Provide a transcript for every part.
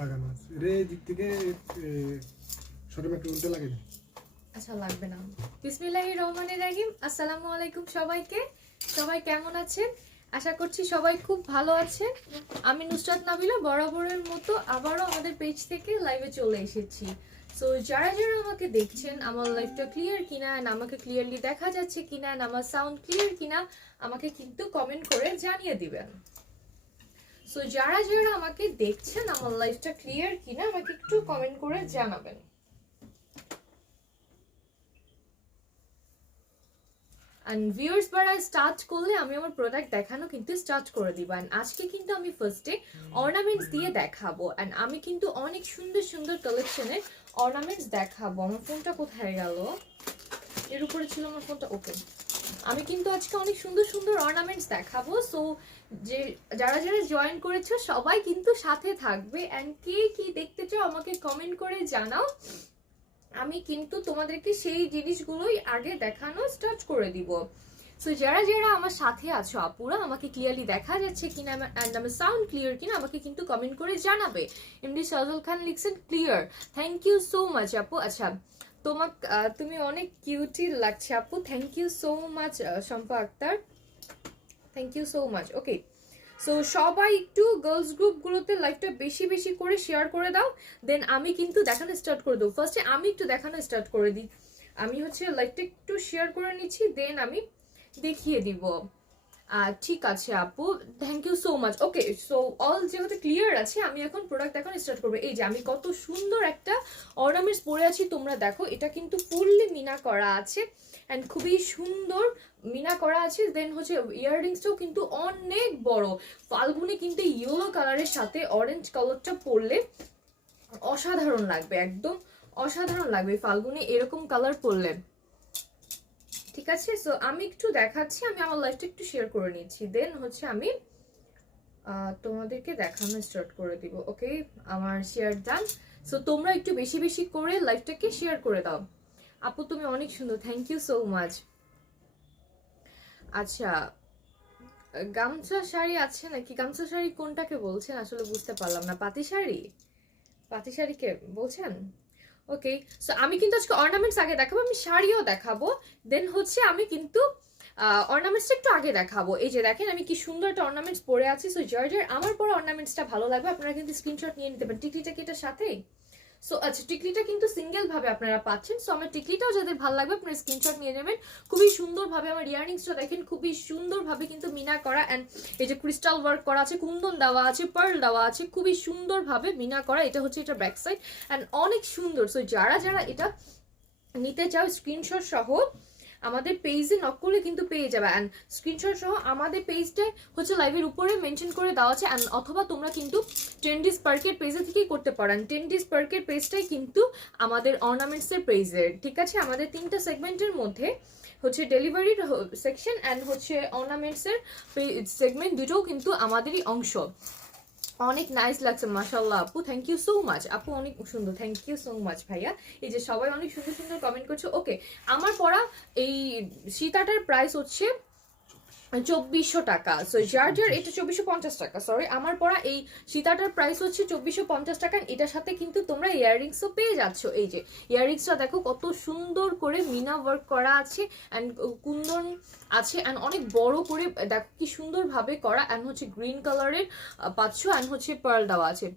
লাগানো আছে রে দিক থেকে শরীর একটু উল্টো লাগে আচ্ছা লাগবে না। বিসমিল্লাহির রহমানির রহিম। আসসালামু আলাইকুম সবাইকে। সবাই কেমন আছেন? আশা করছি সবাই খুব ভালো আছেন। আমি নুসরাত নাবিলা বরাবরের মতো আবারও আমাদের পেজ থেকে লাইভে চলে এসেছি। সো যারা যারা আমাকে দেখছেন, আমার লাইভটা ক্লিয়ার কিনা, আমাকে ক্লিয়ারলি দেখা যাচ্ছে কিনা, আমার সাউন্ড ক্লিয়ার কিনা, আমাকে কিন্তু কমেন্ট করে জানিয়ে দিবেন। সো যারা যারা আমাকে দেখছেন, আমার লাইভটা ক্লিয়ার কিনা, আমাকে একটু কমেন্ট করে জানাবেন। And viewers বারা স্টার্ট করলে আমি আমার প্রোডাক্ট দেখানো কিন্তু স্টার্ট করে দিব। এন্ড আজকে কিন্তু আমি ফার্স্টে অর্নামেন্টস দিয়ে দেখাবো। এন্ড আমি কিন্তু অনেক সুন্দর সুন্দর কালেকশনের অর্নামেন্টস দেখাবো। আমার ফোনটা কোথায় গেল? এর উপরে ছিল আমার ফোনটা। ওকে, আমি কিন্তু আজকে অনেক সুন্দর সুন্দর অর্নামেন্টস দেখাবো। সো যে যারা যারা জয়েন করেছো সবাই কিন্তু সাথে থাকবে। এন্ড কে কি দেখতে চাও আমাকে কমেন্ট করে জানাও। আমি কিন্তু তোমাদেরকে সেই জিনিসগুলোই আগে দেখানো স্টার্ট করে দিব। সো যারা যারা আমার সাথে আছো আপুরা, আমাকে ক্লিয়ারলি দেখা যাচ্ছে কিনা এন্ড আমার সাউন্ড ক্লিয়ার কিনা আমাকে কিন্তু কমেন্ট করে জানাবে। এমডি সাজল খান লিখছেন clear, thank you so much আপু। আচ্ছা, তুমি অনেক কিউটি লাগছে আপু, thank you so much Shampa Akter, thank you so much. Okay, so সবাই একটু গার্লস গ্রুপগুলোতে লাইভটা বেশি বেশি করে শেয়ার করে দাও, দেন আমি কিন্তু দেখানো স্টার্ট করে দেবো। ফার্স্টে আমি একটু দেখানো স্টার্ট করে দিই। আমি হচ্ছে লাইভটা একটু শেয়ার করে নিচ্ছি, দেন আমি দেখিয়ে দিব। ঠিক আছে আপু, thank you so much. Okay, so all যেহেতু ক্লিয়ার আছে, আমি এখন প্রোডাক্ট দেখানো স্টার্ট করবো। এই যে আমি কত সুন্দর একটা অর্নামেন্টস পরে আছি, তোমরা দেখো। এটা কিন্তু ফুললি মিনা করা আছে অ্যান্ড খুবই সুন্দর মিনা করা আছে। দেন হচ্ছে ইয়াররিংসটাও কিন্তু অনেক বড়। ফাল্গুনে কিন্তু ইয়েলো কালারের সাথে অরেঞ্জ কালারটা পরলে অসাধারণ লাগবে, একদম অসাধারণ লাগবে ফাল্গুনে এরকম কালার পরলে। ঠিক আছে, সো আমি একটু দেখাচ্ছি, আমি আমার লাইফটা একটু শেয়ার করে নিচ্ছি, দেন হচ্ছে আমি তোমাদেরকে দেখানো স্টার্ট করে দিব। ওকে, আমার শেয়ার ডান। সো তোমরা একটু বেশি বেশি করে লাইফটাকে শেয়ার করে দাও। আপু তুমি অনেক সুন্দর, থ্যাংক ইউ সো মাচ। আচ্ছা, গামছা শাড়ি আছে নাকি? গামছা শাড়ি কোনটাকে বলছেন আসলে বুঝতে পারলাম না। পাতি শাড়ি, পাতি শাড়িকে বলছেন? ওকে, সো আমি কিন্তু আজকে অর্নামেন্টস আগে দেখাবো, আমি শাড়িও দেখাবো, দেন হচ্ছে আমি কিন্তু অর্নামেন্টসটা একটু আগে দেখাবো। এই যে দেখেন আমি কি সুন্দর একটা অর্নামেন্টস পরে আছি। সো যার যার আমার পরে অর্নামেন্টসটা ভালো লাগবে আপনারা কিন্তু স্ক্রিনশট নিয়ে নিতে পারেন। টিকলিটা কি এটার সাথেই? সো আচ্ছা, টিকলিটা কিন্তু সিঙ্গেল ভাবে আপনারা পাচ্ছেন। সো আমার টিকলিটাও যাদের ভালো লাগবে আপনারা স্ক্রিনশট নিয়ে নেবেন। খুবই সুন্দরভাবে আমার ইয়াররিংসটা দেখেন, খুবই সুন্দরভাবে কিন্তু মিনা করা অ্যান্ড এই যে ক্রিস্টাল ওয়ার্ক করা আছে, কুন্দন দেওয়া আছে, পার্ল দেওয়া আছে, খুবই সুন্দরভাবে মিনা করা। এটা হচ্ছে এটা ব্যাক সাইড অ্যান্ড অনেক সুন্দর। সো যারা যারা এটা নিতে চাও স্ক্রিনশট সহ আমাদের পেজে নক করলে কিন্তু পেয়ে যাবে। অ্যান্ড স্ক্রিনশট সহ আমাদের পেজটা হচ্ছে লাইভের উপরে মেনশন করে দেওয়া আছে। অ্যান্ড অথবা তোমরা কিন্তু ট্রেন্ডি স্পার্কের পেজে থেকেই করতে পারেন। ট্রেন্ডি স্পার্কের পেজটাই কিন্তু আমাদের অর্নামেন্টসের পেজের। ঠিক আছে, আমাদের 3টা সেগমেন্টের মধ্যে হচ্ছে ডেলিভারির সেকশন অ্যান্ড হচ্ছে অর্নামেন্টসের সেগমেন্ট, দুটোও কিন্তু আমাদেরই অংশ। অনেক নাইস লাগছে মাশাআল্লাহ আপু, থ্যাংক ইউ সো মাচ আপু, অনেক সুন্দর, থ্যাংক ইউ সো মাচ ভাইয়া। এই যে সবাই অনেক সুন্দর সুন্দর কমেন্ট করছো। ওকে, আমার পরা এই সীতাটার প্রাইস হচ্ছে 2400 টাকা। সো যার যার এটা 2450 টাকা, সরি, আমার পরা এই সীতাটার প্রাইস হচ্ছে 2450 টাকা। এটার সাথে কিন্তু তোমরা ইয়াররিংসও পেয়ে যাচ্ছ। এই যে ইয়াররিংসটা দেখো কত সুন্দর করে মিনা ওয়ার্ক করা আছে অ্যান্ড কুন্দন আছে অ্যান্ড অনেক বড় করে দেখো কি সুন্দরভাবে করা। অ্যান্ড হচ্ছে গ্রিন কালারের পাচ্ছ অ্যান্ড হচ্ছে পার্ল দেওয়া আছে।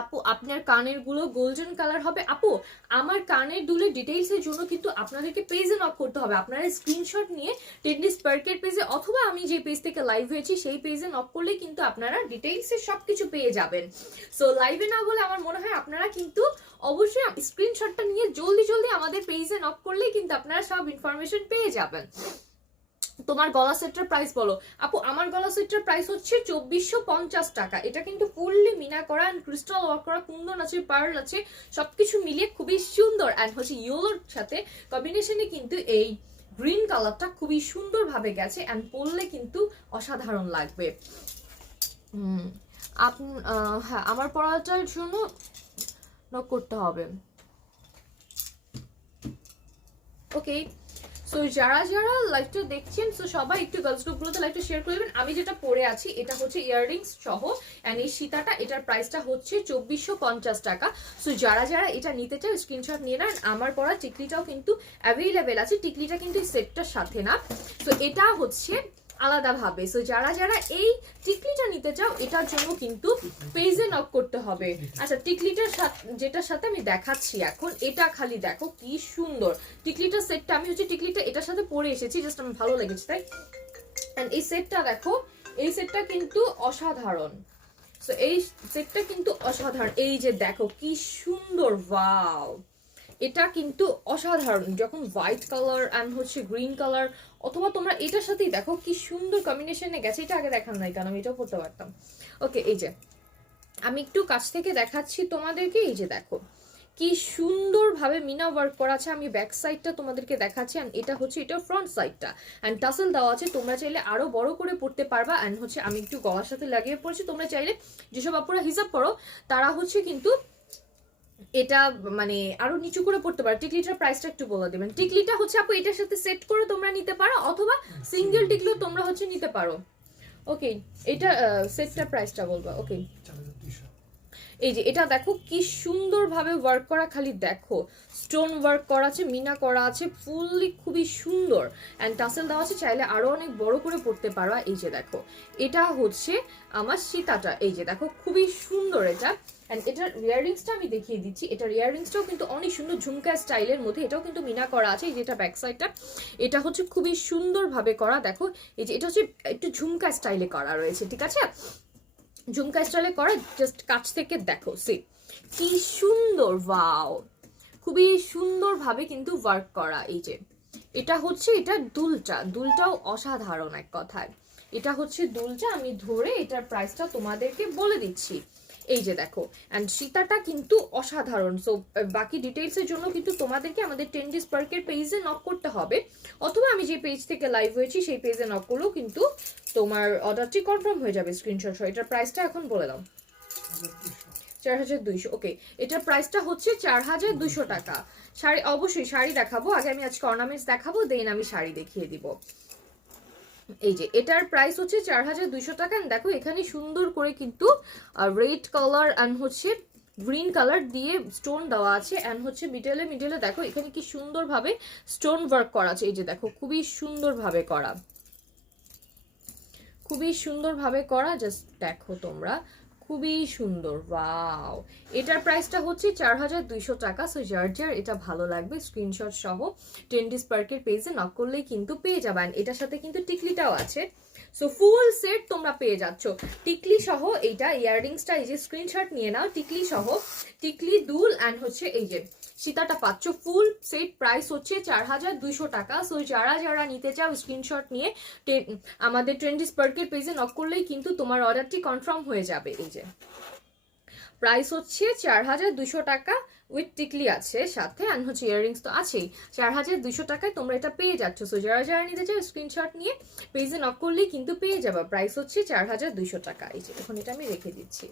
আপু আপনার কানের গুলো গোল্ডেন কালার হবে। আপু আমার কানের দুলের ডিটেইলস এর জন্য কিন্তু আপনাদেরকে পেজে নক করতে হবে। আপনারা স্ক্রিনশট নিয়ে ট্রেন্ডি স্পার্কের পেজে অথবা আমি যে পেজ থেকে লাইভ হয়েছি সেই পেজে নক করলে কিন্তু আপনারা ডিটেইলস এর সবকিছু পেয়ে যাবেন। সো লাইভে না বলে আমার মনে হয় আপনারা কিন্তু অবশ্যই স্ক্রিনশটটা নিয়ে জলদি জলদি আমাদের পেজে নক করলেই কিন্তু আপনারা সব ইনফরমেশন পেয়ে যাবেন। তোমার গলা সেটটার প্রাইস বলো। আপু আমার গলা সেটটার প্রাইস হচ্ছে 2450 টাকা। এটা কিন্তু ফুললি মিনা করা অ্যান্ড ক্রিস্টাল ওয়ার্ক করা, কুন্দন আছে, পার্ল আছে, সবকিছু মিলিয়ে খুবই সুন্দর। অ্যান্ড হচ্ছে ইয়েলোর সাথে কম্বিনেশনে কিন্তু এই গ্রিন কালারটা খুবই সুন্দরভাবে গেছে অ্যান্ড পরলে কিন্তু অসাধারণ লাগবে। হ্যাঁ, আমার পড়াটার জন্য নক করতে হবে। ওকে, সো যারা যারা লাইভটা দেখছেন সো সবাই একটু গার্লস গ্রুপগুলোতে লাইভটা শেয়ার করে দেবেন। আমি যেটা পরে আছি এটা হচ্ছে ইয়াররিংস সহ অ্যান্ড এই সীতাটা, এটার প্রাইসটা হচ্ছে 2450 টাকা। সো যারা যারা এটা নিতে চায় স্ক্রিনশট নিয়ে নেন। আমার পরা টিকলিটাও কিন্তু অ্যাভেলেবেল আছে, টিকলিটা কিন্তু এই সেটটার সাথে না, সো এটা হচ্ছে আলাদাভাবে। সো যারা যারা এই টিকলিটা নিতে চাও এটার জন্য কিন্তু পেজে নক করতে হবে। আচ্ছা টিকলিটার সাথে, যেটার সাথে আমি দেখাচ্ছি এখন, এটা খালি দেখো কি সুন্দর টিকলিটার সেটটা। আমি হচ্ছে টিকলিটা এটার সাথে পরে এসেছি, জাস্ট আমার ভালো লেগেছে তাই। এন্ড এই সেটটা দেখো, এই সেটটা কিন্তু অসাধারণ। সো এই সেটটা কিন্তু অসাধারণ, এই যে দেখো কি সুন্দর, ওয়াও এটা কিন্তু অসাধারণ। যখন হোয়াইট কালার অ্যান্ড হচ্ছে গ্রিন কালার, অথবা তোমরা এটার সাথেই দেখো কি সুন্দর কম্বিনেশনে গেছে। এটা আগে দেখান নাই কারণ আমি এটাও পড়তে পারতাম। ওকে এই যে আমি একটু কাছ থেকে দেখাচ্ছি তোমাদেরকে, এই যে দেখো কি সুন্দরভাবে মিনা ওয়ার্ক করা আছে। আমি ব্যাক সাইডটা তোমাদেরকে দেখাচ্ছি অ্যান্ড এটা হচ্ছে এটা ফ্রন্ট সাইডটা অ্যান্ড টাসেল দেওয়া আছে। তোমরা চাইলে আরো বড় করে পড়তে পারবা অ্যান্ড হচ্ছে আমি একটু গলার সাথে লাগিয়ে পড়ছি। তোমরা চাইলে যেসব আপুরা হিসাব করো তারা হচ্ছে কিন্তু এটা মানে আরো নিচু করে পড়তে পারো। টিকলিটার প্রাইসটা একটু বলে দিবেন। টিকলিটা হচ্ছে আপু এটার সাথে সেট করে তোমরা নিতে পারো, অথবা সিঙ্গেল টিকলিও তোমরা হচ্ছে নিতে পারো। ওকে এটা সেটটার প্রাইসটা বলবা। ওকে এই যে এটা দেখো কি সুন্দরভাবে ওয়ার্ক করা, খালি দেখো স্টোন ওয়ার্ক করা আছে, মিনা করা আছে, ফুললি খুবই সুন্দর অ্যান্ড টাসেল দেওয়া আছে। চাইলে আরো অনেক বড় করে পড়তে পারবা। এই যে দেখো এটা হচ্ছে আমার সীতাটা, এই যে দেখো খুবই সুন্দর এটা। অ্যান্ড এটার ইয়াররিংসটা আমি দেখিয়ে দিচ্ছি। এটার ইয়াররিংসটাও কিন্তু অনেক সুন্দর ঝুমকা স্টাইলের মধ্যে, এটাও কিন্তু মিনা করা আছে। এই যে এটা ব্যাক সাইডটা, এটা হচ্ছে খুবই সুন্দরভাবে করা। দেখো এই যে এটা হচ্ছে একটু ঝুমকা স্টাইলে করা রয়েছে, ঠিক আছে ঝুমকা স্টাইলে করা। জাস্ট কাছ থেকে দেখো সি কি সুন্দর, ওয়াও খুবই সুন্দরভাবে কিন্তু ওয়ার্ক করা। এই যে এটা হচ্ছে এটা দুলটাও অসাধারণ এক কথায়। এটা হচ্ছে দুলটা, আমি ধরে এটার প্রাইসটা তোমাদেরকে বলে দিচ্ছি। এই যে দেখো অ্যান্ড সীতাটা কিন্তু অসাধারণ। সো বাকি ডিটেইলসের জন্য কিন্তু তোমাদেরকে আমাদের টেন্ডিস পার্কের পেজে নক করতে হবে, অথবা আমি যে পেজ থেকে লাইভ হয়েছি সেই পেজে নক করলেও কিন্তু তোমার অর্ডারটি কনফার্ম হয়ে যাবে স্ক্রিনশট সহ। এটার প্রাইসটা এখন বলে দাও। 4200। ওকে এটার প্রাইসটা হচ্ছে 4200 টাকা। শাড়ি অবশ্যই শাড়ি দেখাবো, আগে আমি আজকে অর্নামেন্টস দেখাবো, দেন আমি শাড়ি দেখিয়ে দিব। এই যে এটার প্রাইস হচ্ছে 4200 টাকা। দেখো এখানে সুন্দর করে কিন্তু রেড কালার অ্যান্ড হচ্ছে গ্রিন কালার দিয়ে স্টোন দেওয়া আছে অ্যান্ড হচ্ছে মিডলে দেখো এখানে কি সুন্দরভাবে স্টোন ওয়ার্ক করা আছে। এই যে দেখো খুবই সুন্দরভাবে করা, খুবই সুন্দরভাবে করা। জাস্ট দেখো তোমরা খুবই সুন্দর, ওয়াও এটার প্রাইসটা হচ্ছে 4200 টাকা। সো যার এটা ভালো লাগবে স্ক্রিনশট সহ টেন্ডিস পার্কের পেজে নক করলেই কিন্তু পেয়ে যাবেন। এটার সাথে কিন্তু টিকলিটাও আছে। সো ফুল সেট তোমরা পেয়ে যাচ্ছ টিকলি সহ। এইটা ইয়াররিংসটা এই যে স্ক্রিনশট নিয়ে নাও, টিকলি সহ, টিকলি দুল অ্যান্ড হচ্ছে এই যে সীতাটা পাচ্ছ। ফুল সেট প্রাইস হচ্ছে 4200 টাকা। সো যারা যারা নিতে চাও স্ক্রিনশট নিয়ে আমাদের ট্রেন্ডিস পার্কের পেজে নক করলেই কিন্তু তোমার অর্ডারটি কনফার্ম হয়ে যাবে। এই যে প্রাইস হচ্ছে 4200 টাকা উইথ টিকলি আছে সাথে অ্যান্ড হচ্ছে ইয়াররিংস তো আছেই। 4200 টাকায় তোমরা এটা পেয়ে যাচ্ছ। সো যারা যারা নিতে চাও স্ক্রিনশট নিয়ে পেজে নক করলেই কিন্তু পেয়ে যাবে। প্রাইস হচ্ছে 4200 টাকা। এই যে এখন এটা আমি রেখে দিচ্ছি।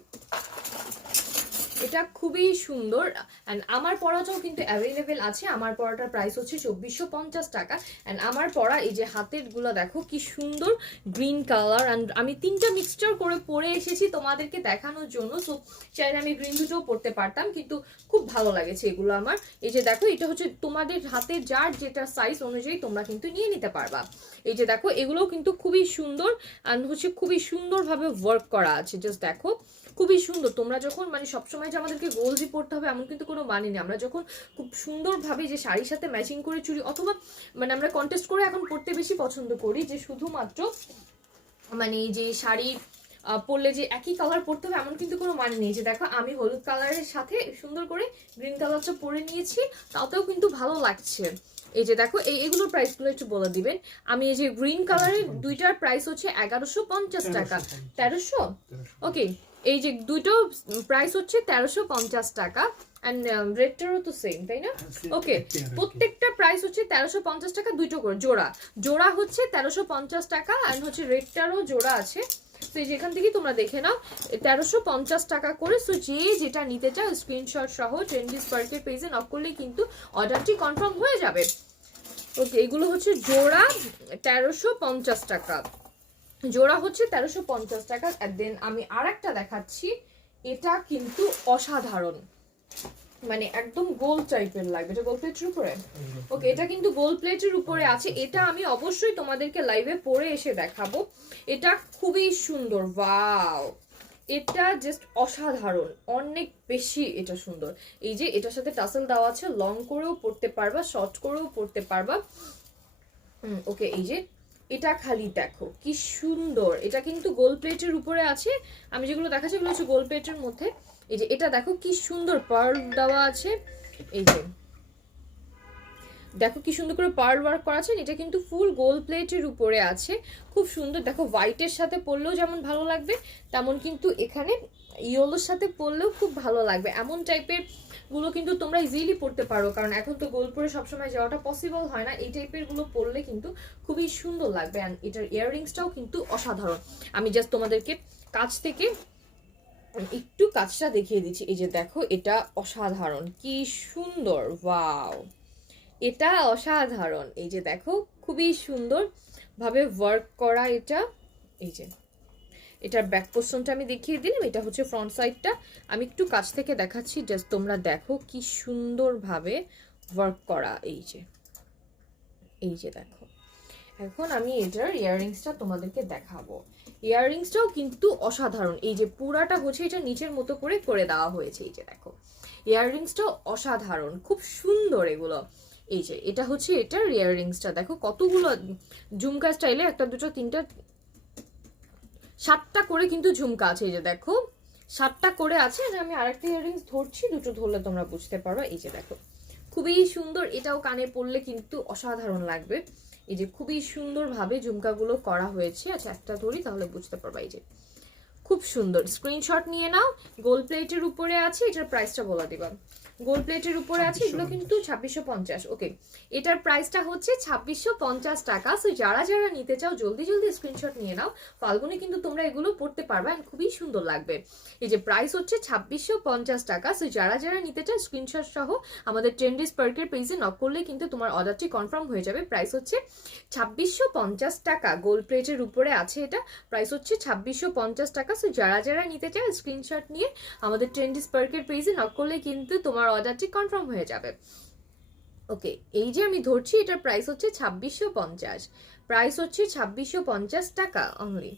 এটা খুবই সুন্দর অ্যান্ড আমার পরাটাও কিন্তু অ্যাভেলেবেল আছে। আমার পরাটার প্রাইস হচ্ছে 2450 টাকা অ্যান্ড আমার পরা এই যে হাতের গুলো দেখো কি সুন্দর গ্রিন কালার অ্যান্ড আমি তিনটা মিক্সচার করে পরে এসেছি তোমাদেরকে দেখানোর জন্য। সো চাইলে আমি গ্রিন দুটোও পরতে পারতাম, কিন্তু খুব ভালো লাগেছে এগুলো আমার। এই যে দেখো এটা হচ্ছে তোমাদের হাতে যার যেটা সাইজ অনুযায়ী তোমরা কিন্তু নিয়ে নিতে পারবা। এই যে দেখো এগুলোও কিন্তু খুবই সুন্দর অ্যান্ড হচ্ছে খুবই সুন্দরভাবে ওয়ার্ক করা আছে। জাস্ট দেখো খুবই সুন্দর। তোমরা যখন মানে সবসময় যে আমাদেরকে গোলজি পড়তে হবে এমন কিন্তু কোনো মানে নেই। আমরা যখন খুব সুন্দরভাবে যে শাড়ির সাথে ম্যাচিং করে চুড়ি, অথবা মানে আমরা কন্টেস্ট করে এখন পড়তে বেশি পছন্দ করি, যে শুধুমাত্র মানে যে শাড়ি পরলে যে একই কালার পরতে হবে এমন কিন্তু কোনো মানে নেই। যে দেখো আমি হলুদ কালারের সাথে সুন্দর করে গ্রিন কালারটা পরে নিয়েছি, তাতেও কিন্তু ভালো লাগছে। এই যে দেখো এগুলোর প্রাইসগুলো একটু বলে দিবেন। আমি এই যে গ্রিন কালারের দুইটার প্রাইস হচ্ছে 1150 টাকা। 1300। ওকে এই যে দুটো প্রাইস হচ্ছে 1350 টাকা এন্ড রেটটারও তো সেম তাই না? ওকে প্রত্যেকটা প্রাইস হচ্ছে 1350 টাকা, দুটো করে জোড়া হচ্ছে 1350 টাকা এন্ড হচ্ছে রেটটারও জোড়া আছে। তো যেখান থেকে তোমরা দেখে নাও 1350 টাকা করে। সো যে যেটা নিতে চাও স্ক্রিনশট সহ ট্রেন্ডিস পার্কের পেজে নক করলেই কিন্তু অর্ডারটি কনফার্ম হয়ে যাবে। ওকে, এগুলো হচ্ছে জোড়া 1350 টাকা, জোড়া হচ্ছে 1350 টাকা। আর দেন আমি আর একটা দেখাচ্ছি, এটা কিন্তু অসাধারণ, মানে একদম গোল টাইপের লাগবে। এটা গোল প্লেটের উপরে, ওকে, এটা কিন্তু গোল প্লেটের উপরে আছে। এটা আমি অবশ্যই তোমাদেরকে লাইভে পরে এসে দেখাবো। এটা খুবই সুন্দর, ওয়াও, এটা জাস্ট অসাধারণ, অনেক বেশি এটা সুন্দর। এই যে এটার সাথে টাসেল দেওয়া আছে, লং করেও পড়তে পারবা, শর্ট করেও পড়তে পারবা। ওকে, এই যে এটা খালি দেখো কি সুন্দর, এটা কিন্তু গোল প্লেটের উপরে আছে। আমি যেগুলো দেখাচ্ছি এগুলো হচ্ছে গোল প্লেটের মধ্যে। এই যে এটা দেখো কি সুন্দর পার্ল দেওয়া আছে, এই যে দেখো কি সুন্দর করে পার্ল ওয়ার্ক করা আছে। এটা কিন্তু ফুল গোল প্লেটের উপরে আছে, খুব সুন্দর। দেখো হোয়াইটের সাথে পরলেও যেমন ভালো লাগবে, তেমন কিন্তু এখানে ইয়েলোর সাথে পরলেও খুব ভালো লাগবে। এমন টাইপের গুলো কিন্তু তোমরা ইজিলি পরতে পারো, কারণ এখন তো গোল পরে সবসময় যাওয়াটা পসিবল হয় না। এই টাইপের গুলো পরলে কিন্তু খুবই সুন্দর লাগবে। অ্যান্ড এটার ইয়াররিংসটাও কিন্তু অসাধারণ। আমি জাস্ট তোমাদেরকে কাছ থেকে একটু কাজটা দেখিয়ে দিচ্ছি। এই যে দেখো, এটা অসাধারণ, কি সুন্দর, ওয়াও, এটা অসাধারণ। এই যে দেখো খুবই সুন্দর ভাবে ওয়ার্ক করা এটা। এই যে এটার ব্যাক পোর্শনটা আমি দেখিয়ে দিলাম, এটা হচ্ছে ফ্রন্ট সাইডটা। আমি একটু কাছ থেকে দেখাচ্ছি, জাস্ট তোমরা দেখো কি সুন্দরভাবে ওয়ার্ক করা। এই যে, এই যে দেখো, এখন আমি এটার ইয়াররিংসটা তোমাদেরকে দেখাবো। ইয়াররিংসটাও কিন্তু অসাধারণ। এই যে পুরাটা হচ্ছে এটা নিচের মতো করে করে দেওয়া হয়েছে। এই যে দেখো, ইয়াররিংসটাও অসাধারণ, খুব সুন্দর এগুলো। এই যে এটা হচ্ছে এটার ইয়াররিংসটা, দেখো কতগুলো ঝুমকা স্টাইলে, একটা দুটো তিনটা 7টা করে কিন্তু ঝুমকা আছে। এই যে দেখো 7টা করে আছে। আমি আরেকটা ইয়াররিংস ধরছি, দুটো ধরলে তোমরা বুঝতে পারবে। এই যে দেখো খুবই সুন্দর, এটাও কানে পরলে কিন্তু অসাধারণ লাগবে। এই যে খুবই সুন্দরভাবে ঝুমকাগুলো করা হয়েছে। আচ্ছা একটা ধরি তাহলে বুঝতে পারবা। এই যে খুব সুন্দর, স্ক্রিনশট নিয়ে নাও। গোল্ড প্লেটের উপরে আছে, এটার প্রাইসটা বলে দিবা। গোল্ড প্লেটের উপরে আছে, এগুলো কিন্তু 2650। ওকে, এটার প্রাইসটা হচ্ছে 2650 টাকা। সো যারা যারা নিতে চাও জলদি জলদি স্ক্রিনশট নিয়ে নাও, ফাল্গুনে কিন্তু তোমরা এগুলো পড়তে পারবে, খুবই সুন্দর লাগবে। এই যে প্রাইস হচ্ছে 2650 টাকা। সো যারা যারা নিতে চাও স্ক্রিনশট সহ আমাদের ট্রেন্ডি স্পার্কের পেজে নক করলে কিন্তু তোমার অর্ডারটি কনফার্ম হয়ে যাবে। প্রাইস হচ্ছে 2650 টাকা, গোল্ড প্লেটের উপরে আছে এটা, প্রাইস হচ্ছে 2650 টাকা। সো যারা যারা নিতে চাও স্ক্রিনশট নিয়ে আমাদের ট্রেন্ডি স্পার্কের পেজে নক করলে কিন্তু তোমার অর্ডারটি কনফার্ম হয়ে যাবে। ওকে, এই যে আমি ধরছি, এটার প্রাইস হচ্ছে 2650, প্রাইস হচ্ছে 2650 টাকা অনলি।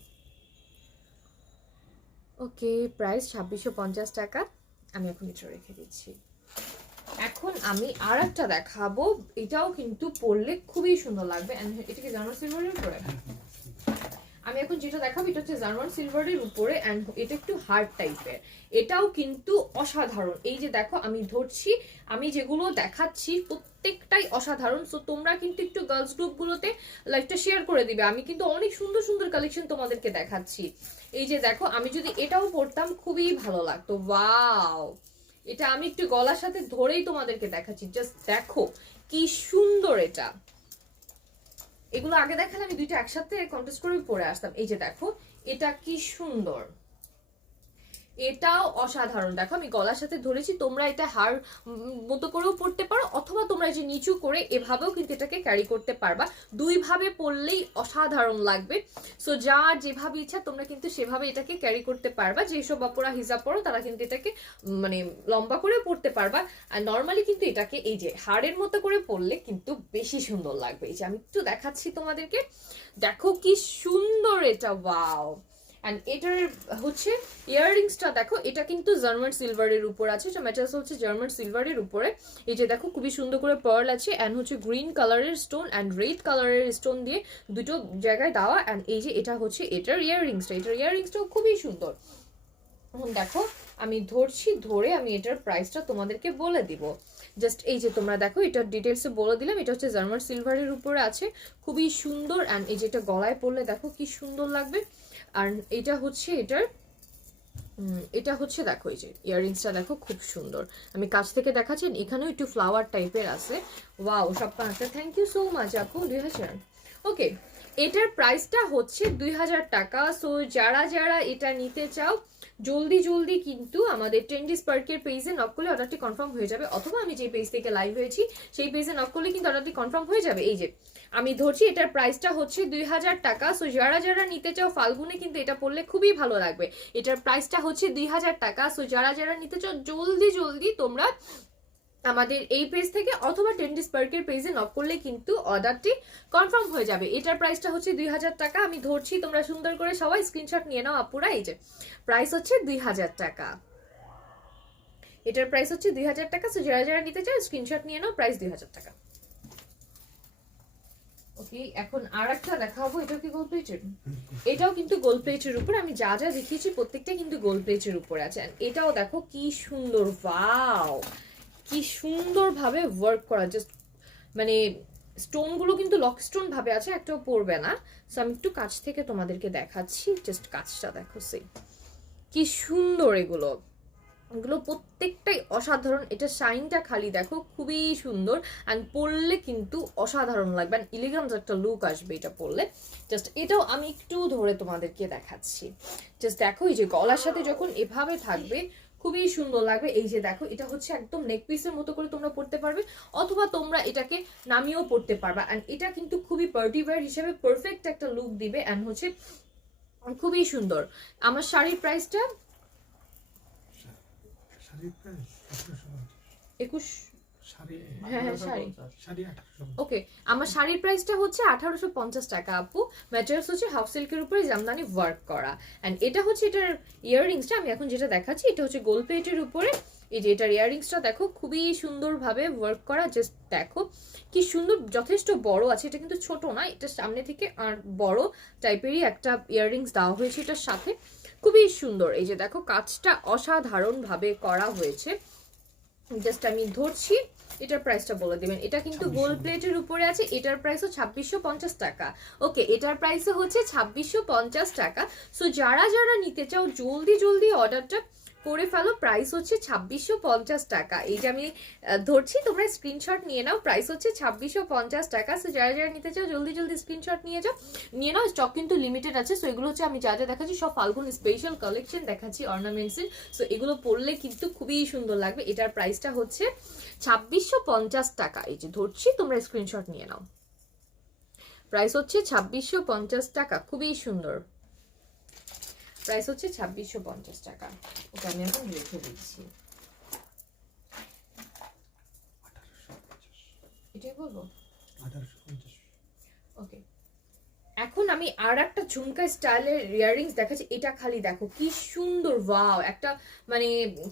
ওকে, প্রাইস 2650 টাকা। আমি এখন এটা রেখে দিচ্ছি। এখন আমি আর একটা দেখাবো, এটাও কিন্তু পরলে খুবই সুন্দর লাগবে। এটা কি জার্মান সিলভারের উপরে? আমি এখন যেটা দেখাবো এটা হচ্ছে জার্মান সিলভারের উপরে, এন্ড এটা একটু হার্ড টাইপের, এটাও কিন্তু অসাধারণ। এই যে দেখো আমি ধরছি, আমি যেগুলো দেখাচ্ছি প্রত্যেকটাই অসাধারণ। সো তোমরা কিন্তু একটু গার্লস গ্রুপগুলোতে লাইভটা শেয়ার করে দিবে। আমি কিন্তু অনেক সুন্দর সুন্দর কালেকশন তোমাদেরকে দেখাচ্ছি। এই যে দেখো, আমি যদি এটাও পরতাম খুবই ভালো লাগতো। ওয়াও, এটা আমি একটু গলার সাথে ধরেই তোমাদেরকে দেখাচ্ছি, জাস্ট দেখো কি সুন্দর এটা। এগুলো আগে দেখালে আমি দুইটা একসাথে কন্টেস্ট করে পরে আসতাম। এই যে দেখো, এটা কি সুন্দর, এটাও অসাধারণ। দেখো আমি গলার সাথে ধরেছি, তোমরা এটা হার মতো করেও পড়তে পারো, অথবা তোমরা এই যে নিচু করে এভাবেও কিন্তু এটাকে ক্যারি করতে পারবা। দুই ভাবে পরলেই অসাধারণ লাগবে। সো যার যেভাবে ইচ্ছা তোমরা কিন্তু সেভাবে এটাকে ক্যারি করতে পারবা। যেসব বাপুরা হিজাব পড়ো তারা কিন্তু এটাকে মানে লম্বা করে পড়তে পারবা। আর নর্মালি কিন্তু এটাকে এই যে হাড়ের মতো করে পরলে কিন্তু বেশি সুন্দর লাগবে। এই যে আমি একটু দেখাচ্ছি তোমাদেরকে, দেখো কি সুন্দর এটা, ওয়াও। এন্ড এটার হচ্ছে ইয়াররিংসটা দেখো, এটা কিন্তু জার্মান সিলভারের উপর আছে, এটা মেটালস হচ্ছে জার্মান সিলভারের উপরে। এই যে দেখো খুবই সুন্দর করে পার্ল আছে, এন্ড হচ্ছে গ্রিন কালারের স্টোন এন্ড রেড কালারের স্টোন দিয়ে দুটো জায়গায় দেওয়া। এন্ড এই যে এটা হচ্ছে এটার ইয়াররিংসটা, এটার ইয়াররিংসটাও খুবই সুন্দর। এখন দেখো আমি ধরছি, ধরে আমি এটার প্রাইসটা তোমাদেরকে বলে দিব। জাস্ট এই যে তোমরা দেখো, এটার ডিটেলসে বলে দিলাম। এটা হচ্ছে জার্মান সিলভারের উপরে আছে, খুবই সুন্দর। এন্ড এই যেটা গলায় পরলে দেখো কি সুন্দর লাগবে। আর এটা হচ্ছে এটার এটা হচ্ছে দেখো, এই যে ইয়াররিংসটা দেখো খুব সুন্দর। আমি কাছ থেকে দেখাচ্ছি, এখানেও একটু ফ্লাওয়ার টাইপের আছে। ওয়াও, সব পাঁচটা থ্যাংক ইউ সো মাচ আপু 2000। ওকে, এটার প্রাইসটা হচ্ছে 2000 টাকা। সো যারা যারা এটা নিতে চাও জলদি জলদি কিন্তু আমাদের ট্রেন্ডি স্পার্কের পেজে নক করলে অর্ডারটি কনফার্ম হয়ে যাবে, অথবা আমি যে পেজ থেকে লাইভ হয়েছি সেই পেজে নক করলে কিন্তু অর্ডারটি কনফার্ম হয়ে যাবে। এই যে আমি ধরছি, এটার প্রাইসটা হচ্ছে 2000 টাকা। সো যারা যারা নিতে চাও ফাল্গুনে কিন্তু এটা পড়লে খুবই ভালো লাগবে। এটার প্রাইসটা হচ্ছে 2000 টাকা। সো যারা যারা নিতে চাও জলদি জলদি তোমরা আমাদের এই পেজ থেকে অথবা ট্রেন্ডি স্পার্কের পেজে নক করলে কিন্তু অর্ডারটি কনফার্ম হয়ে যাবে। এটার প্রাইসটা হচ্ছে 2000 টাকা। আমি ধরছি, তোমরা সুন্দর করে সবাই স্ক্রিনশট নিয়ে নাও আপুরা। এই যে প্রাইস হচ্ছে 2000 টাকা, এটার প্রাইস হচ্ছে 2000 টাকা। সো যারা যারা নিতে চাও স্ক্রিনশট নিয়ে নাও, প্রাইস 2000 টাকা। ওকে, এখন আর একটা দেখাবো। এটাও কি গোল্ড প্লেটের? এটাও কিন্তু গোল্ড প্লেটের উপর। আমি যা যা দেখিয়েছি প্রত্যেকটা কিন্তু গোল্ড প্লেটের উপর আছে। এটাও দেখো কি সুন্দর, ওয়াও কি সুন্দর ভাবে ওয়ার্ক করা, জাস্ট মানে স্টোন গুলো কিন্তু লক স্টোন ভাবে আছে, একটাও পড়বে না। সো আমি একটু কাছ থেকে তোমাদেরকে দেখাচ্ছি, জাস্ট কাজটা দেখো, সেই কি সুন্দর এগুলো, এগুলো প্রত্যেকটাই অসাধারণ। এটা শাইনটা খালি দেখো খুবই সুন্দর, অ্যান্ড পরলে কিন্তু অসাধারণ লাগবে, অ্যান্ড ইলিগেন্ট একটা লুক আসবে এটা পরলে। জাস্ট এটাও আমি একটু ধরে তোমাদেরকে দেখাচ্ছি, জাস্ট দেখো এই যে গলার সাথে যখন এভাবে থাকবে খুবই সুন্দর লাগবে। এই যে দেখো, এটা হচ্ছে একদম নেক পিসের মতো করে তোমরা পড়তে পারবে, অথবা তোমরা এটাকে নামিয়েও পড়তে পারবে, অ্যান্ড এটা কিন্তু খুবই পার্টি ওয়্যার হিসেবে পারফেক্ট একটা লুক দিবে, অ্যান্ড হচ্ছে খুবই সুন্দর। আমার শাড়ির প্রাইসটা 21, হ্যাঁ হ্যাঁ শাড়ি, ওকে। আমার শাড়ির প্রাইসটা হচ্ছে 1850 টাকা আপু। ম্যাটেরিয়ালস হচ্ছে হাফ সিল্কের উপরে জামদানি ওয়ার্ক করা, এন্ড এটা হচ্ছে এটার ইয়াররিংসটা। আমি এখন যেটা দেখাচ্ছি এটা হচ্ছে গোল্ড প্লেটের উপরে। এই যে এটার ইয়াররিংসটা দেখো খুবই সুন্দরভাবে ওয়ার্ক করা, জাস্ট দেখো কি সুন্দর, যথেষ্ট বড় আছে, এটা কিন্তু ছোট না, এটা সামনে থেকে আর বড় টাইপেরই একটা ইয়াররিংস দেওয়া হয়েছে এটার সাথে, খুবই সুন্দর। এই যে দেখো কাজটা অসাধারণ ভাবে করা হয়েছে। জাস্ট আমি ধরছি, এটার প্রাইসটা বলে দিবেন। এটা কিন্তু গোল্ড প্লেটের উপরে আছে, এটার প্রাইসও 2650 টাকা। ওকে, এটার প্রাইসও হচ্ছে 2650 টাকা। সো যারা যারা নিতে চাও জলদি জলদি অর্ডারটা করে ফেলো। প্রাইস হচ্ছে 2650 টাকা। এই যে আমি ধরছি, তোমরা স্ক্রিনশট নিয়ে নাও, প্রাইস হচ্ছে 2650 টাকা। সো যারা যারা নিতে চাও জলদি জলদি স্ক্রিনশট নিয়ে নাও। স্টক কিন্তু লিমিটেড আছে। সো এগুলো হচ্ছে আমি যা যা দেখাচ্ছি সব ফাল্গুন স্পেশাল কালেকশন দেখাচ্ছি অর্নামেন্টসের। সো এগুলো পরলে কিন্তু খুবই সুন্দর লাগবে। এটার প্রাইসটা হচ্ছে 2650 টাকা। এই যে ধরছি, তোমরা স্ক্রিনশট নিয়ে নাও, প্রাইস হচ্ছে 2650 টাকা, খুবই সুন্দর। প্রাইস হচ্ছে 2650 টাকা। ওকে, আমি এখন রেখে দিচ্ছি, এটাই বলবো 1850। ওকে, এখন আমি আর একটা ঝুমকা স্টাইলের ইয়াররিংস দেখাচ্ছি। এটা খালি দেখো কি সুন্দর, ওয়াও, একটা মানে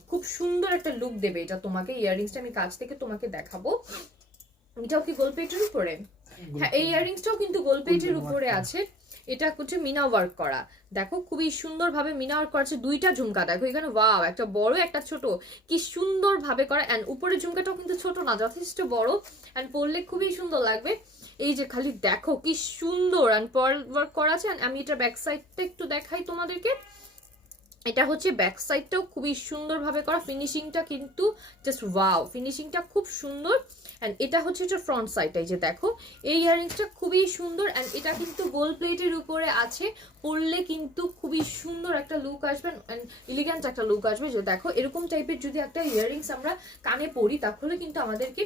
খুব সুন্দর একটা লুক দেবে এটা তোমাকে। ইয়াররিংসটা আমি কাছ থেকে তোমাকে দেখাবো। এটাও কি গোল্ড প্লেটের উপরে? হ্যাঁ, এই ইয়াররিংসটাও কিন্তু গোল্ড প্লেটের উপরে আছে। এটা হচ্ছে মিনা ওয়ার্ক করা, দেখো খুবই সুন্দর ভাবে মিনা ওয়ার্ক করা আছে। দুইটা ঝুমকা দেখো এখানে, ওয়াও, একটা বড় একটা ছোট, কি সুন্দর ভাবে করা। এন্ড উপরের ঝুমকাটাও কিন্তু ছোট না, যথেষ্ট বড়, এন্ড পরলে খুবই সুন্দর লাগবে। এই যে খালি দেখো কি সুন্দর এন্ড পার্ল ওয়ার্ক করা আছে। আমি এটা ব্যাক সাইডটা একটু দেখাই তোমাদেরকে। এটা হচ্ছে ব্যাক সাইডটাও খুবই সুন্দর ভাবে করা, ফিনিশিংটা কিন্তু জাস্ট ওয়াও, ফিনিশিংটা খুব সুন্দর। এন্ড এটা হচ্ছে এটা ফ্রন্ট সাইডটা, এই যে দেখো এই ইয়াররিংসটা খুবই সুন্দর। এন্ড এটা কিন্তু গোল্ড প্লেটের উপরে আছে, পরলে কিন্তু খুবই সুন্দর একটা লুক আসবে, এন্ড এলিগেন্ট একটা লুক আসবে। যে দেখো এরকম টাইপের যদি একটা ইয়াররিংস আমরা কানে পরি তাহলে কিন্তু আমাদেরকে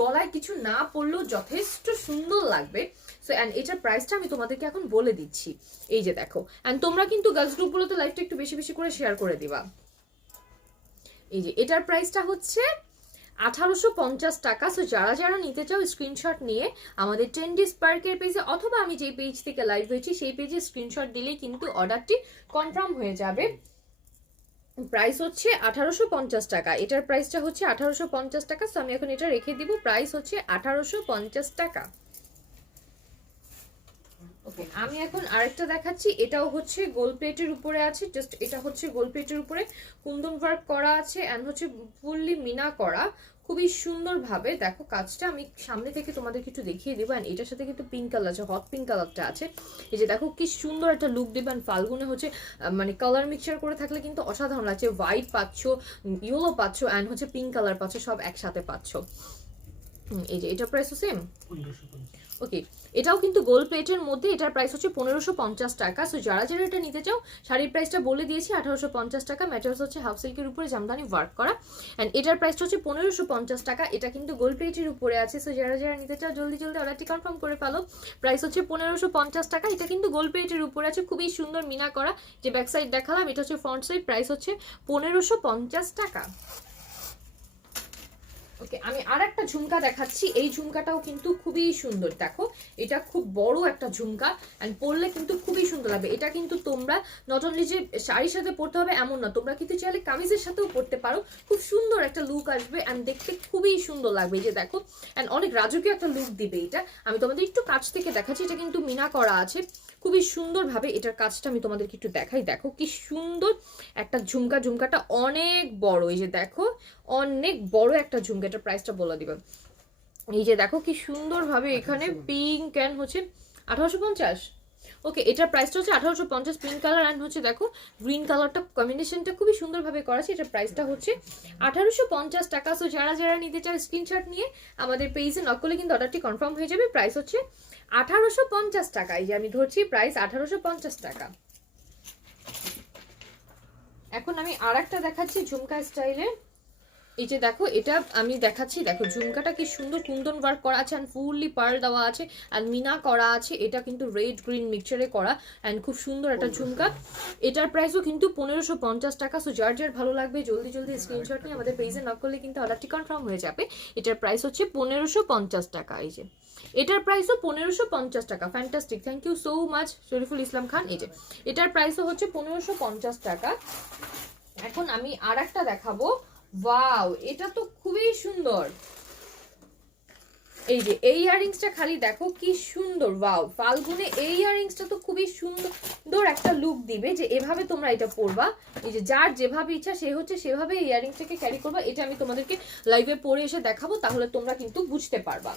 গলায় কিছু না পরলেও যথেষ্ট সুন্দর লাগবে। সো এন্ড এটার প্রাইসটা আমি তোমাদেরকে এখন বলে দিচ্ছি। এই যে দেখো, এন্ড তোমরা কিন্তু গার্লস গ্রুপগুলোতে লাইভটা একটু বেশি বেশি করে শেয়ার করে দিবা। এই যে এটার প্রাইসটা হচ্ছে 1850 টাকা। সো যারা যারা নিতে চাও স্ক্রিনশট নিয়ে আমাদের ট্রেন্ডি স্পার্কের পেজে, অথবা আমি যে পেজ থেকে লাইভ হয়েছি সেই পেজে স্ক্রিনশট দিলেই কিন্তু অর্ডারটি কনফার্ম হয়ে যাবে। প্রাইস হচ্ছে 1850 টাকা। এটার প্রাইসটা হচ্ছে 1850 টাকা। সো আমি এখন এটা রেখে দিব, প্রাইস হচ্ছে 1850 টাকা। ওকে, আমি এখন আরেকটা দেখাচ্ছি। এটাও হচ্ছে গোল্ড প্লেটের উপরে আছে, জাস্ট এটা হচ্ছে গোল্ড প্লেটের উপরে কুন্দন ওয়ার্ক করা আছে, এন্ড হচ্ছে ফুললি মিনা করা, খুবই সুন্দর ভাবে। দেখো কাজটা আমি সামনে থেকে তোমাদের কিছু দেখিয়ে দেবো। এন্ড এটার সাথে কিন্তু পিঙ্ক কালার আছে, হট পিঙ্ক কালারটা আছে। এই যে দেখো কি সুন্দর একটা লুক দেবে। এন্ড ফাল্গুনে হচ্ছে মানে কালার মিক্সচার করে থাকলে কিন্তু অসাধারণ লাগছে। হোয়াইট পাচ্ছ, ইয়েলো পাচ্ছ, এন্ড হচ্ছে পিঙ্ক কালার পাচ্ছ, সব একসাথে পাচ্ছ। এই যে এটা প্রাইসও সেম ওকে, এটাও কিন্তু গোল্ড প্লেটের মধ্যে, এটার প্রাইস হচ্ছে 1550 টাকা। সো যারা যারা এটা নিতে চাও, শাড়ির প্রাইসটা বলে দিয়েছি 1850 টাকা। ম্যাটেরিয়ালস হচ্ছে হাফ সিল্কের উপরে জামদানি ওয়ার্ক করা, অ্যান্ড এটার প্রাইসটা হচ্ছে 1550 টাকা। এটা কিন্তু গোল্ড প্লেটের উপরে আছে। সো যারা যারা নিতে চাও জলদি জলদি অর্ডারটি কনফার্ম করে ফেলো। প্রাইস হচ্ছে 1550 টাকা। এটা কিন্তু গোল্ড প্লেটের উপরে আছে, খুবই সুন্দর মিনা করা। যে ব্যাক সাইড দেখালাম এটা হচ্ছে ফ্রন্ট সাইড, প্রাইস হচ্ছে 1550 টাকা। ওকে, আমি আর একটা ঝুমকা দেখাচ্ছি। এই ঝুমকাটাও কিন্তু খুবই সুন্দর, দেখো এটা খুব বড় একটা ঝুমকা, এন্ড পরলে কিন্তু খুবই সুন্দর লাগবে। এটা কিন্তু তোমরা নট অনলি যে শাড়ির সাথে পরতে হবে এমন না, তোমরা কিন্তু চাইলে কামিজের সাথেও পরতে পারো। খুব সুন্দর একটা লুক আসবে এন্ড দেখতে খুবই সুন্দর লাগবে। এই যে দেখো, এন্ড অনেক রাজকীয় একটা লুক দিবে এটা। আমি তোমাদের একটু কাছ থেকে দেখাচ্ছি, এটা কিন্তু মিনা করা আছে খুবই সুন্দরভাবে। এটার কাজটা আমি তোমাদেরকে একটু দেখাই, দেখো কি সুন্দর একটা ঝুমকা। ঝুমকাটা অনেক বড়, এই যে দেখো অনেক বড় একটা ঝুমকা। এটার প্রাইসটা বলে দিবে। এই যে দেখো কি সুন্দর ভাবে এখানে পিঙ্ক অ্যান্ড হচ্ছে 1850। ওকে, এটার প্রাইসটা হচ্ছে 1850, পিঙ্ক কালার অ্যান্ড হচ্ছে দেখো গ্রিন কালারটা কম্বিনেশনটা খুবই সুন্দরভাবে করা আছে। এটার প্রাইসটা হচ্ছে 1850 টাকা। সো যারা যারা নিতে চাও স্ক্রিনশট নিয়ে আমাদের পেজে নক করলে কিন্তু অর্ডারটি কনফার্ম হয়ে যাবে। প্রাইস হচ্ছে 1850 টাকা। এই যে আমি ধরছি প্রাইস 1850 টাকা। এখন আমি আর একটা দেখাচ্ছি ঝুমকা স্টাইলে। এই যে দেখো, এটা আমি দেখাচ্ছি, দেখো ঝুমকাটা কি সুন্দর কুন্দন ওয়ার্ক করা আছে, অ্যান্ড ফুললি পার্ল দেওয়া আছে, অ্যান্ড মিনা করা আছে। এটা কিন্তু রেড গ্রিন মিক্সচারে করা, অ্যান্ড খুব সুন্দর একটা ঝুমকা। এটার প্রাইসও কিন্তু 1550 টাকা। সো যার যার ভালো লাগবে জলদি জলদি স্ক্রিনশট নিয়ে আমাদের পেজে নক করলে কিন্তু অর্ডারটি কনফার্ম হয়ে যাবে। এটার প্রাইস হচ্ছে 1550 টাকা। এই যে এটার প্রাইসও 1550 টাকা। Fantastic, thank you so much Shariful Islam Khan. এই যে এটার প্রাইসও হচ্ছে 1550 টাকা। এখন আমি আর একটা দেখাবো। ওয়াও, এটা তো খুবই সুন্দর। এই যে এই ইয়াররিংসটা খালি দেখো কি সুন্দর। ওয়াও, ফাল্গুনে এই ইয়াররিংসটা তো খুবই সুন্দর একটা লুক দিবে। যে এভাবে তোমরা এটা পরবা, এই যে যার যেভাবে ইচ্ছা সে হচ্ছে সেভাবে এই ইয়াররিংসটাকে ক্যারি করবা। এটা আমি তোমাদেরকে লাইভে পরে এসে দেখাবো, তাহলে তোমরা কিন্তু বুঝতে পারবা।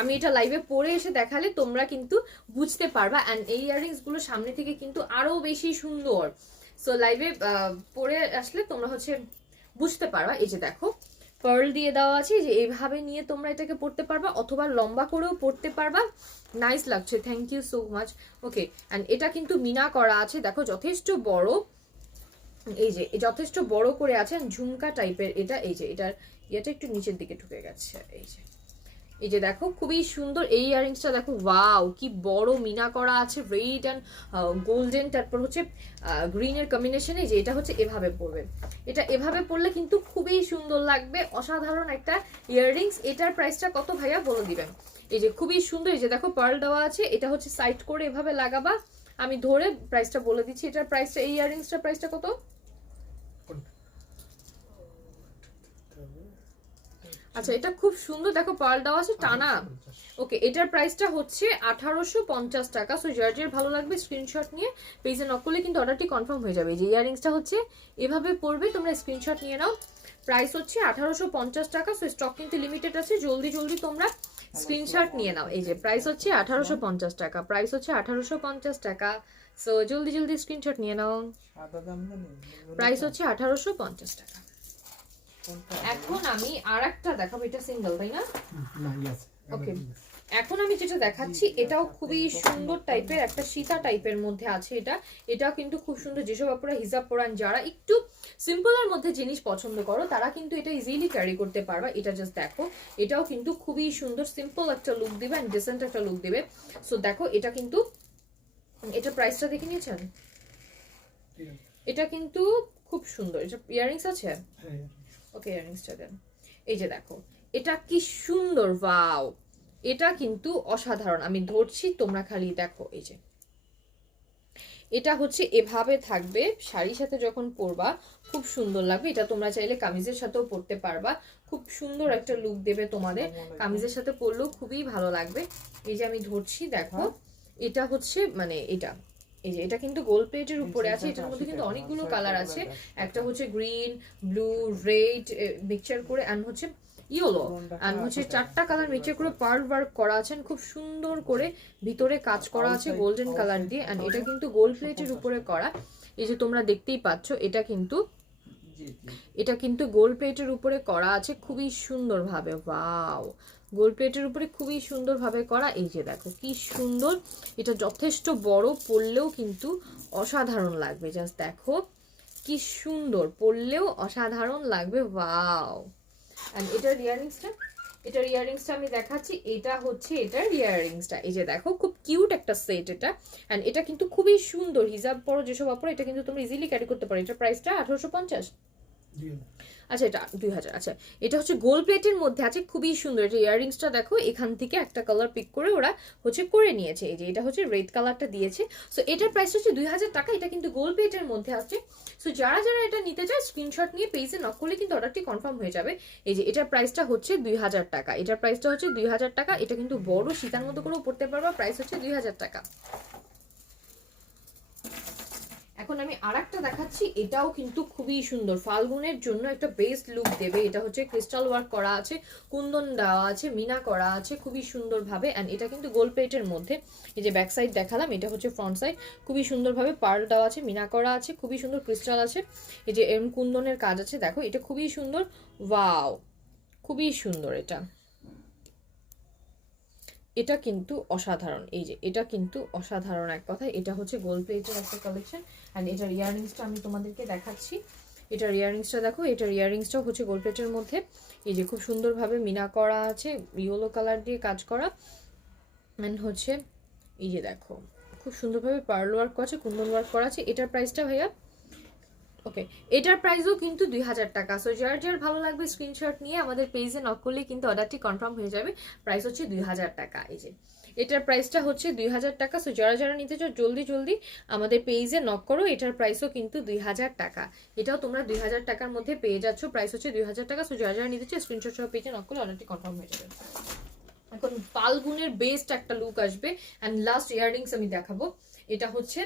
আমি এটা লাইভে পরে এসে দেখালে তোমরা কিন্তু বুঝতে পারবা। অ্যান্ড এই ইয়াররিংস গুলো সামনে থেকে কিন্তু আরো বেশি সুন্দর। সো লাইভে পরে আসলে তোমরা হচ্ছে বুঝতে পারবা। এই যে দেখো পার্ল দিয়ে দেওয়া আছে, যে এইভাবে নিয়ে তোমরা এটাকে পড়তে পারবা, অথবা লম্বা করেও পড়তে পারবা। নাইস লাগছে, thank you so much. Okay, and এটা কিন্তু মিনা করা আছে, দেখো যথেষ্ট বড়। এই যে যথেষ্ট বড় করে আছে, ঝুমকা টাইপের এটা। এই যে এটার ইয়েটা একটু নিচের দিকে ঢুকে গেছে। এই যে দেখো খুবই সুন্দর এই ইয়াররিংসটা, দেখো ওয়াও কি বড় মিনা করা আছে, রেড অ্যান্ড গোল্ডেন, তারপর হচ্ছে গ্রিনের কম্বিনেশনে। যে এটা হচ্ছে এভাবে পরবে, এটা এভাবে পরলে কিন্তু খুবই সুন্দর লাগবে, অসাধারণ একটা ইয়াররিংস। এটার প্রাইসটা কত ভাইয়া বলে দিবেন? এই যে খুবই সুন্দর, এই যে দেখো পার্ল দেওয়া আছে, এটা হচ্ছে সাইড করে এভাবে লাগাবা। আমি ধরে প্রাইসটা বলে দিচ্ছি। এটার প্রাইসটা, এই ইয়াররিংসটার প্রাইসটা কত? আচ্ছা, এটা খুব সুন্দর, দেখো পার্ল দেওয়া আছে টানা। ওকে, এটার প্রাইসটা হচ্ছে 1850 টাকা। সো যার যার ভালো লাগবে স্ক্রিনশট নিয়ে পেজে নক করলে কিন্তু অর্ডারটি কনফার্ম হয়ে যাবে। যে ইয়াররিংসটা হচ্ছে এভাবে পড়বে, তোমরা স্ক্রিনশট নিয়ে নাও। প্রাইস হচ্ছে 1850 টাকা। সো স্টক কিন্তু লিমিটেড আছে, জলদি জলদি তোমরা স্ক্রিনশট নিয়ে নাও। এই যে প্রাইস হচ্ছে 1850 টাকা। প্রাইস হচ্ছে 1850 টাকা। সো জলদি জলদি স্ক্রিনশট নিয়ে নাও। প্রাইস হচ্ছে 1850 টাকা। এখন আমি আর একটা দেখাবো, এটা সিঙ্গেল তাই না? ওকে, এখন আমি যেটা দেখাচ্ছি এটাও খুবই সুন্দর টাইপের, একটা সীতা টাইপের মধ্যে আছে এটা। এটাও কিন্তু খুব সুন্দর। যেসব আপনারা হিজাব পরান, যারা একটু সিম্পলের মধ্যে জিনিস পছন্দ করো, তারা কিন্তু এটা ইজিলি ক্যারি করতে পারবা। এটা জাস্ট দেখো, এটাও কিন্তু খুবই সুন্দর, সিম্পল একটা লুক দিবে এন্ড ডিসেন্ট একটা লুক দিবে। সো দেখো এটা কিন্তু, এটা প্রাইসটা দেখে নিয়েছেন? এটা কিন্তু খুব সুন্দর। এটা ইয়াররিংস আছে? ওকে, ইয়াররিংসটা দেন। এই যে দেখো এটা কি সুন্দর, ওয়াও, এটা কিন্তু অসাধারণ। আমি ধরছি, তোমরা খালি দেখো। এই যে এটা হচ্ছে এভাবে থাকবে, শাড়ির সাথে যখন পরবা খুব সুন্দর লাগবে। এটা তোমরা চাইলে কামিজের সাথেও পরতে পারবা, খুব সুন্দর একটা লুক দেবে তোমাদের। কামিজের সাথে পরলেও খুবই ভালো লাগবে। এই যে আমি ধরছি, দেখো এটা হচ্ছে মানে এটা, এই যে এটা কিন্তু গোল্ড প্লেটের উপরে আছে। এটার মধ্যে কিন্তু অনেকগুলো কালার আছে। একটা হচ্ছে গ্রিন, ব্লু, রেড মিক্সচার করে, এন্ড হচ্ছে ইয়েলো, এন্ড হচ্ছে চারটা কালার মিক্সচার করে পার্ল ওয়ার্ক করা আছে। খুব সুন্দর করে ভিতরে কাজ করা আছে গোল্ডেন কালার দিয়ে, এন্ড এটা কিন্তু গোল্ড প্লেটের উপরে করা। এই যে তোমরা দেখতেই পাচ্ছ, এটা কিন্তু গোল্ড প্লেটের উপরে করা আছে খুবই সুন্দর ভাবে। ওয়াও, গোল্ড প্লেটের উপরে খুবই সুন্দরভাবে করা। এই যে দেখো কি সুন্দর, এটা যথেষ্ট বড়, পরলেও কিন্তু অসাধারণ লাগবে। জাস্ট দেখো কি সুন্দর, পরলেও অসাধারণ লাগবে। ওয়াও। এন্ড এটার ইয়াররিংসটা আমি দেখাচ্ছি। এটা হচ্ছে এটার ইয়াররিংসটা। এই যে দেখো খুব কিউট একটা সেট এটা। এন্ড এটা কিন্তু খুবই সুন্দর, হিজাব পরো যেসব পরো এটা কিন্তু তোমরা ইজিলি ক্যারি করতে পারো। এটার প্রাইসটা 1850। আচ্ছা এটা 2000। আচ্ছা এটা হচ্ছে গোল্ড প্লেটের মধ্যে আছে, খুবই সুন্দর। এটা ইয়াররিংসটা দেখো, এখান থেকে একটা কালার পিক করে ওরা হচ্ছে করে নিয়েছে। এই যে এটা হচ্ছে রেড কালারটা দিয়েছে। সো এটার প্রাইস হচ্ছে 2000 টাকা। এটা কিন্তু গোল্ড প্লেটের মধ্যে আছে। সো যারা যারা এটা নিতে চায় স্ক্রিনশট নিয়ে পেজে নক করলে কিন্তু অর্ডারটি কনফার্ম হয়ে যাবে। এই যে এটার প্রাইসটা হচ্ছে 2000 টাকা। এটার প্রাইসটা হচ্ছে 2000 টাকা। এটা কিন্তু বড় সীতার মতো করেও পড়তে পারবা। প্রাইস হচ্ছে 2000 টাকা। এখন আমি আরেকটা দেখাচ্ছি, এটাও কিন্তু খুবই সুন্দর, ফাল্গুনের জন্য একটা বেস্ট লুক দেবে। এটা হচ্ছে ক্রিস্টাল ওয়ার্ক করা আছে, কুন্দন দেওয়া আছে, মিনা করা আছে খুবই সুন্দরভাবে। অ্যান্ড এটা কিন্তু গোল্ড প্লেটের মধ্যে। এই যে ব্যাক সাইড দেখালাম, এটা হচ্ছে ফ্রন্ট সাইড। খুবই সুন্দরভাবে পার্ল দেওয়া আছে, মিনা করা আছে, খুবই সুন্দর ক্রিস্টাল আছে। এই যে এম কুন্দনের কাজ আছে, দেখো এটা খুবই সুন্দর। ওয়াও, খুবই সুন্দর। এটা কিন্তু অসাধারণ। এই যে এটা কিন্তু অসাধারণ এক কথায়। এটা হচ্ছে গোল্ড প্লেটের একটা কালেকশন। অ্যান্ড এটার ইয়াররিংসটা আমি তোমাদেরকে দেখাচ্ছি। এটার ইয়াররিংসটা দেখো, এটার ইয়াররিংসটাও হচ্ছে গোল্ড প্লেটের মধ্যে। এই যে খুব সুন্দরভাবে মিনা করা আছে, ইয়েলো কালার দিয়ে কাজ করা। অ্যান্ড হচ্ছে এই যে দেখো খুব সুন্দরভাবে পার্ল ওয়ার্ক করা আছে, কুন্দন ওয়ার্ক করা আছে। এটার প্রাইসটা ভাইয়া ওকে, এটার প্রাইসও কিন্তু 2000 টাকা। সো যার যার ভালো লাগবে স্ক্রিনশট নিয়ে আমাদের পেজে নক করলে কিন্তু অর্ডারটি কনফার্ম হয়ে যাবে। প্রাইস হচ্ছে 2000 টাকা। এই যে এটার প্রাইসটা হচ্ছে 2000 টাকা। সো যারা যারা নিতে চাও জলদি জলদি আমাদের পেজে নক করো। এটার প্রাইসও কিন্তু 2000 টাকা। এটাও তোমরা 2000 টাকার মধ্যে পেয়ে যাচ্ছ। প্রাইস হচ্ছে 2000 টাকা। সো যারা যারা নিতে চাও স্ক্রিনশট সহ পেজে নক করলে অর্ডারটি কনফার্ম হয়ে যাবে। এখন ফাল্গুনের বেস্ট একটা লুক আসবে। অ্যান্ড লাস্ট ইয়াররিংস আমি দেখাবো। এটা হচ্ছে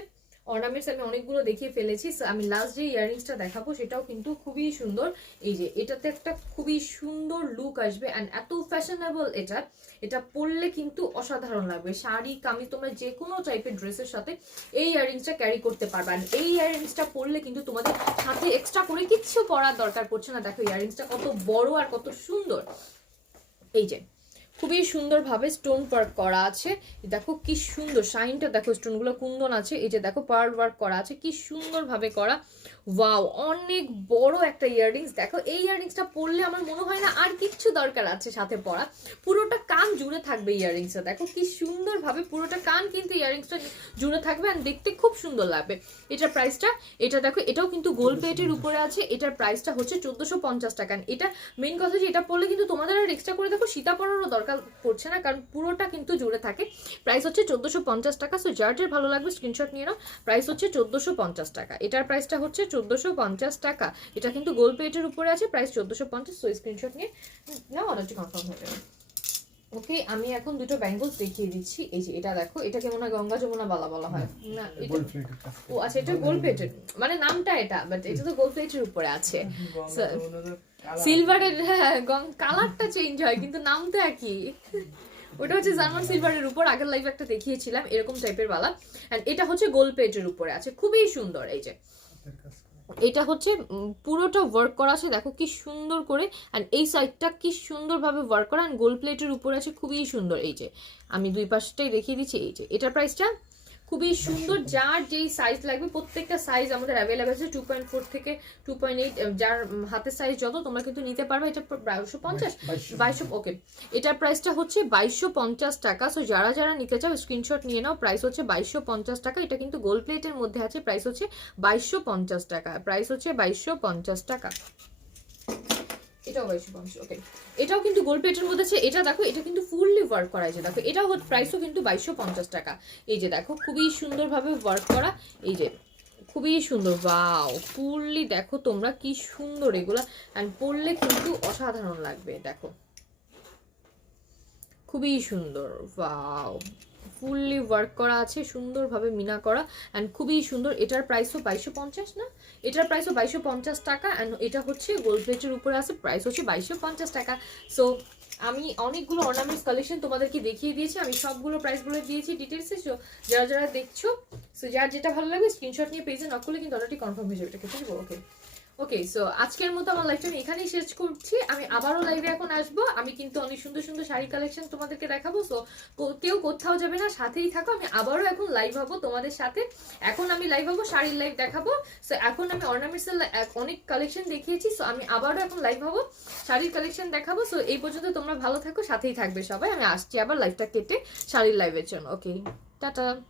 অর্নামেন্টস আমি অনেকগুলো দেখিয়ে ফেলেছি। আমি লাস্ট যে ইয়াররিংসটা দেখাবো সেটাও কিন্তু খুবই সুন্দর। এই যে এটাতে একটা খুবই সুন্দর লুক আসবে। অ্যান্ড এত ফ্যাশনেবল এটা, এটা পরলে কিন্তু অসাধারণ লাগবে। শাড়ি কামিজ তোমরা যে কোনো টাইপের ড্রেসের সাথে এই ইয়াররিংসটা ক্যারি করতে পারবে। অ্যান্ড এই ইয়াররিংসটা পরলে কিন্তু তোমাদের সাথে এক্সট্রা করে কিচ্ছু পরার দরকার পড়ছে না। দেখো ইয়াররিংসটা কত বড় আর কত সুন্দর। এই যে খুবই সুন্দরভাবে স্টোন ওয়ার্ক করা আছে। দেখো কি সুন্দর শাইনটা, দেখো স্টোনগুলো কুন্দন আছে। এই যে দেখো পার্ল ওয়ার্ক করা আছে, কি সুন্দরভাবে করা। ওয়াও, অনেক বড় একটা ইয়াররিংস। দেখো এই ইয়াররিংসটা পরলে আমার মনে হয় না আর কিচ্ছু দরকার আছে সাথে পরা। পুরোটা কান জুড়ে থাকবে ইয়াররিংসটা। দেখো কি সুন্দরভাবে পুরোটা কান কিন্তু ইয়াররিংসটা জুড়ে থাকবে। আর দেখতে খুব সুন্দর লাগবে। এটার প্রাইসটা, এটা দেখো এটাও কিন্তু গোল্ড প্লেটের উপরে আছে। এটার প্রাইসটা হচ্ছে 1450 টাকা। এটা মেইন কথা যে এটা পরলে কিন্তু তোমাদের আর এক্সট্রা করে দেখো সীতা পরারও দরকার পড়ছে না, কারণ পুরোটা কিন্তু জুড়ে থাকে। প্রাইস হচ্ছে 1450 টাকা। সো যার যার ভালো লাগবে স্ক্রিনশট নিয়ে নাও। প্রাইস হচ্ছে 1450 টাকা। এটার প্রাইসটা হচ্ছে 1450 টাকা। এটা কিন্তু গোল্ড প্লেটের উপরে আছে, প্রাইস 1450। সো স্ক্রিনশট নিয়ে নাও, অর্ডারটি কনফার্ম হয়ে যাবে। ওকে, আমি এখন দুটো ব্যাঙ্গলস দেখিয়ে দিচ্ছি। এই যে এটা দেখো, এটা কেমন হয় গঙ্গা যমুনা বালা বলা হয় না, এটা ও আচ্ছা এটা গোল্ড প্লেটেড মানে নামটা এটা, বাট এটা তো গোল্ড প্লেটের উপরে আছে। সিলভারের, হ্যাঁ কালারটা চেঞ্জ হয় কিন্তু নাম তো একই। ওটা হচ্ছে জার্মান সিলভারের উপর, আগের লাইভে একটা দেখিয়েছিলাম এরকম টাইপের বালা। এন্ড এটা হচ্ছে গোল্ড প্লেটের উপরে আছে, খুবই সুন্দর। এই যে এটা হচ্ছে পুরোটা ওয়ার্ক করা আছে, দেখো কি সুন্দর করে। অ্যান্ড এই সাইডটা কি সুন্দরভাবে ওয়ার্ক করা। অ্যান্ড গোল্ড প্লেটের উপরে আছে, খুবই সুন্দর। এই যে আমি দুই পাশটাই দেখিয়ে দিচ্ছি। এই যে এটার প্রাইসটা খুবই সুন্দর। যার যেই সাইজ লাগবে প্রত্যেকটা সাইজ আমাদের অ্যাভেলেবেল আছে, 2.4 থেকে 2.8, যার হাতের সাইজ যত তোমরা কিন্তু নিতে পারবে। এটা 2250 ওকে। এটার প্রাইসটা হচ্ছে 2250 টাকা। সো যারা যারা নিতে চাও স্ক্রিনশট নিয়ে নাও। প্রাইস হচ্ছে 2250 টাকা। এটা কিন্তু গোল্ড প্লেটের মধ্যে আছে। প্রাইস হচ্ছে 2250 টাকা। প্রাইস হচ্ছে 2250 টাকা। এটাও 2250 ওকে। এটাও কিন্তু গোল্ড প্লেটের মধ্যে আছে। এটা দেখো, এটা কিন্তু ফুললি ওয়ার্ক করা আছে। দেখো এটাও প্রাইসও কিন্তু 2250 টাকা। এই যে দেখো খুবই সুন্দরভাবে ওয়ার্ক করা। এই যে খুবই সুন্দর। ওয়াও, ফুললি দেখো তোমরা কি সুন্দর এগুলা। এন্ড পরলে কিন্তু অসাধারণ লাগবে। দেখো খুবই সুন্দর। ওয়াও, ফুললি ওয়ার্ক করা আছে, সুন্দরভাবে মিনা করা। অ্যান্ড খুবই সুন্দর। এটার প্রাইসও 2250 না, এটার প্রাইসও 2250 টাকা। অ্যান্ড এটা হচ্ছে গোল্ড প্লেটের উপরে আছে, প্রাইস হচ্ছে 2250 টাকা। সো আমি অনেকগুলো অর্নামেন্টস কালেকশন তোমাদেরকে দেখিয়ে দিয়েছি। আমি সবগুলো প্রাইসগুলো দিয়েছি ডিটেলসে। সো যারা যারা দেখছো, সো যার যেটা ভালো লাগবে স্ক্রিনশট নিয়ে পেজে নক করলে কিন্তু অর্ডারটি কনফার্ম হয়ে যাবে। এটা কেটে দেবো ওকে। ওকে, সো আজকের মতো আমার লাইভটা আমি এখানেই শেষ করছি। আমি আবারও লাইভে এখন আসবো। আমি কিন্তু অনেক সুন্দর সুন্দর শাড়ি কালেকশন তোমাদেরকে দেখাবো। সো কেউ কোথাও যাবে না, সাথেই থাকো। আমি আবারও এখন লাইভ হবো তোমাদের সাথে। এখন আমি লাইভ হবো, শাড়ির লাইভ দেখাবো। সো এখন আমি অর্নামেন্টসের অনেক কালেকশন দেখিয়েছি। সো আমি আবারও এখন লাইভ হবো, শাড়ির কালেকশন দেখাবো। সো এই পর্যন্ত তোমরা ভালো থাকো, সাথেই থাকবে সবাই। আমি আসছি আবার লাইভটা কেটে শাড়ির লাইভের জন্য। ওকে, টাটা।